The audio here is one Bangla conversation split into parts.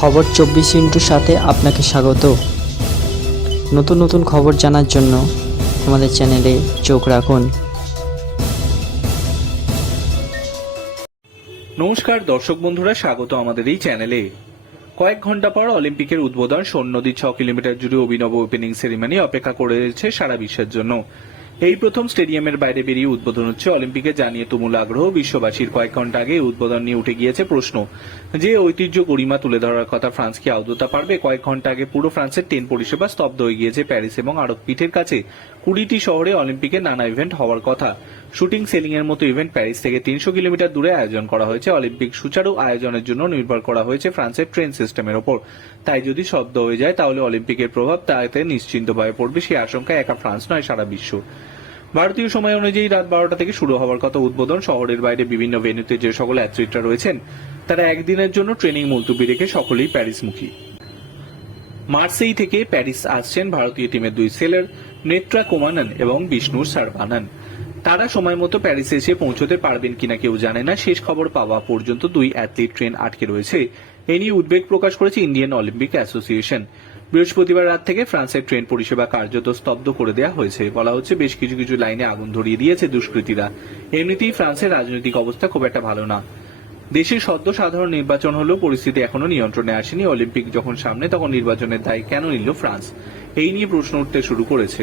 খবর চব্বিশ ইন্টুর সাথে আপনাকে স্বাগত। নতুন নতুন খবর জানার জন্য আমাদের চ্যানেলে চোখ রাখুন। নমস্কার দর্শক বন্ধুরা, স্বাগত আমাদের এই চ্যানেলে। কয়েক ঘণ্টা পর অলিম্পিকের উদ্বোধন সোন নদীর ছ কিলোমিটার জুড়ে অভিনব ওপেনিং সেরিমনি অপেক্ষা করে রয়েছে সারা বিশ্বের জন্য। এই প্রথম স্টেডিয়ামের বাইরে বেরিয়ে উদ্বোধন হচ্ছে অলিম্পিকে জানিয়ে তুমুল আগ্রহ। বিশ্ববাসীর কয়েক ঘণ্টা আগে উদ্বোধন নিয়ে উঠে গিয়েছে প্রশ্ন। যে ঐতিহ্য গরিমা তুলে ধরার কথা ফ্রান্স কি আদৌতা পারবে, কয়েক ঘণ্টা আগে পুরো ফ্রান্সের ট্রেন পরিষেবা স্তব্ধ হয়ে গিয়েছে প্যারিস এবং আরব পিঠের কাছে। কুড়িটি শহরে অলিম্পিকের নানা ইভেন্ট হওয়ার কথা। শুটিং সেলিং এর মতো ইভেন্ট প্যারিস থেকে তিনশো কিলোমিটার দূরে আয়োজন করা হয়েছে। অলিম্পিক সুচারু আয়োজনের জন্য নির্ভর করা হয়েছে ফ্রান্সের ট্রেন সিস্টেমের ওপর। তাই যদি শব্দ হয়ে যায়, তাহলে অলিম্পিকের প্রভাব তাতে নিশ্চিন্তভাবে পড়বে, সেই আশঙ্কা একা ফ্রান্স নয়, সারা বিশ্ব। ভারতীয় সময় অনুযায়ী রাত বারোটা থেকে শুরু হওয়ার কথা উদ্বোধন শহরের বাইরে বিভিন্ন ভেন্যুতে যে সকল অ্যাথলিটরা রয়েছেন, তারা একদিনের জন্য ট্রেনিং মুলতুবি রেখে সকলেই প্যারিসমুখী। মার্সেই থেকে প্যারিস আসছেন ভারতীয় টিমের দুই সেলার নেত্রা কোমানন এবং বিষ্ণুর সারবানান তারা সময় মতো প্যারিসে এসে পৌঁছতে পারবেন কিনা কেউ জানে না। শেষ খবর পাওয়া পর্যন্ত দুই অ্যাথলিট ট্রেন আটকে রয়েছে। এ নিয়ে উদ্বেগ প্রকাশ করেছে ইন্ডিয়ান অলিম্পিক অ্যাসোসিয়েশন। বৃহস্পতিবার রাত থেকে ফ্রান্সের ট্রেন পরিষেবা কার্যত স্তব্ধ করে দেওয়া হয়েছে। বলা হচ্ছে, বেশ কিছু কিছু লাইনে আগুন ধরিয়ে দিয়েছে দুষ্কৃতীরা। এমনিতেই ফ্রান্সের রাজনৈতিক অবস্থা খুব একটা ভালো না। দেশের সদ্য সাধারণ নির্বাচন হলেও পরিস্থিতি এখনও নিয়ন্ত্রণে আসেনি অলিম্পিক যখন সামনে, তখন নির্বাচনের দায় কেন নিল ফ্রান্স? এই নিয়ে প্রশ্ন উঠতে শুরু করেছে।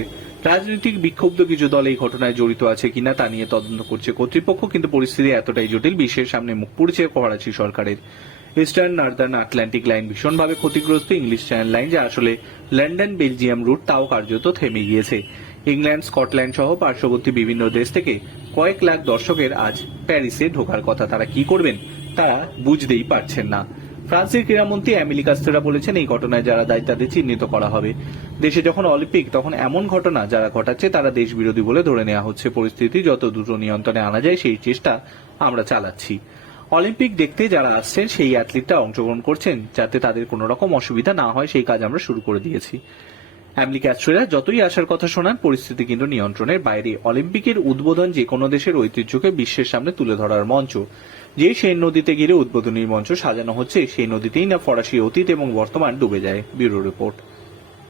রাজনৈতিক বিক্ষুব্ধ কিছু দল এই ঘটনায় জড়িত আছে কিনা তা নিয়ে তদন্ত করছে কর্তৃপক্ষ, কিন্তু পরিস্থিতি এতটাই জটিল, বিশ্বের সামনে মুখ পুড়ছে করাচি সরকারের। ইস্টার্ন নর্দার্ন আটলান্টিক লাইন ভীষণভাবে ক্ষতিগ্রস্ত ইংলিশ চ্যানেল লাইন, যা আসলে লন্ডন, বেলজিয়াম রুট, তাও কার্যত থেমে গিয়েছে। ইংল্যান্ড, স্কটল্যান্ড সহ পার্শ্ববর্তী বিভিন্ন দেশ থেকে কয়েক লাখ দর্শকের আজ প্যারিসে ঢোকার কথা। তারা কি করবেন? তারা বুঝতেই পারছেন না। ফ্রান্সের ক্রীড়ামন্ত্রী অ্যামিলি কাস্তেরা বলেছেন, এই ঘটনায় যারা দায়ী তাদের চিহ্নিত করা হবে। দেশে যখন অলিম্পিক, তখন এমন ঘটনা যারা ঘটাচ্ছে, তারা দেশ বিরোধী বলে ধরে নেওয়া হচ্ছে। পরিস্থিতি যত দ্রুত নিয়ন্ত্রণে আনা যায়, সেই চেষ্টা আমরা চালাচ্ছি। অলিম্পিক দেখতে যারা আসছেন, সেই অ্যাথলিটরা অংশগ্রহণ করছেন, যাতে তাদের কোনো রকম অসুবিধা না হয়, সেই কাজ আমরা শুরু করে দিয়েছি। অ্যামলি ক্যাস্ট্রোরা যতই আসার কথা শোনান, পরিস্থিতি কিন্তু নিয়ন্ত্রণের বাইরে। অলিম্পিকের উদ্বোধন যে কোনো দেশের ঐতিহ্যকে বিশ্বের সামনে তুলে ধরার মঞ্চ। যে সেই নদীতে ঘিরে উদ্বোধনী মঞ্চ সাজানো হচ্ছে, সেই নদীতেই না ফরাসি অতীত এবং বর্তমান ডুবে যায়। Bureau report.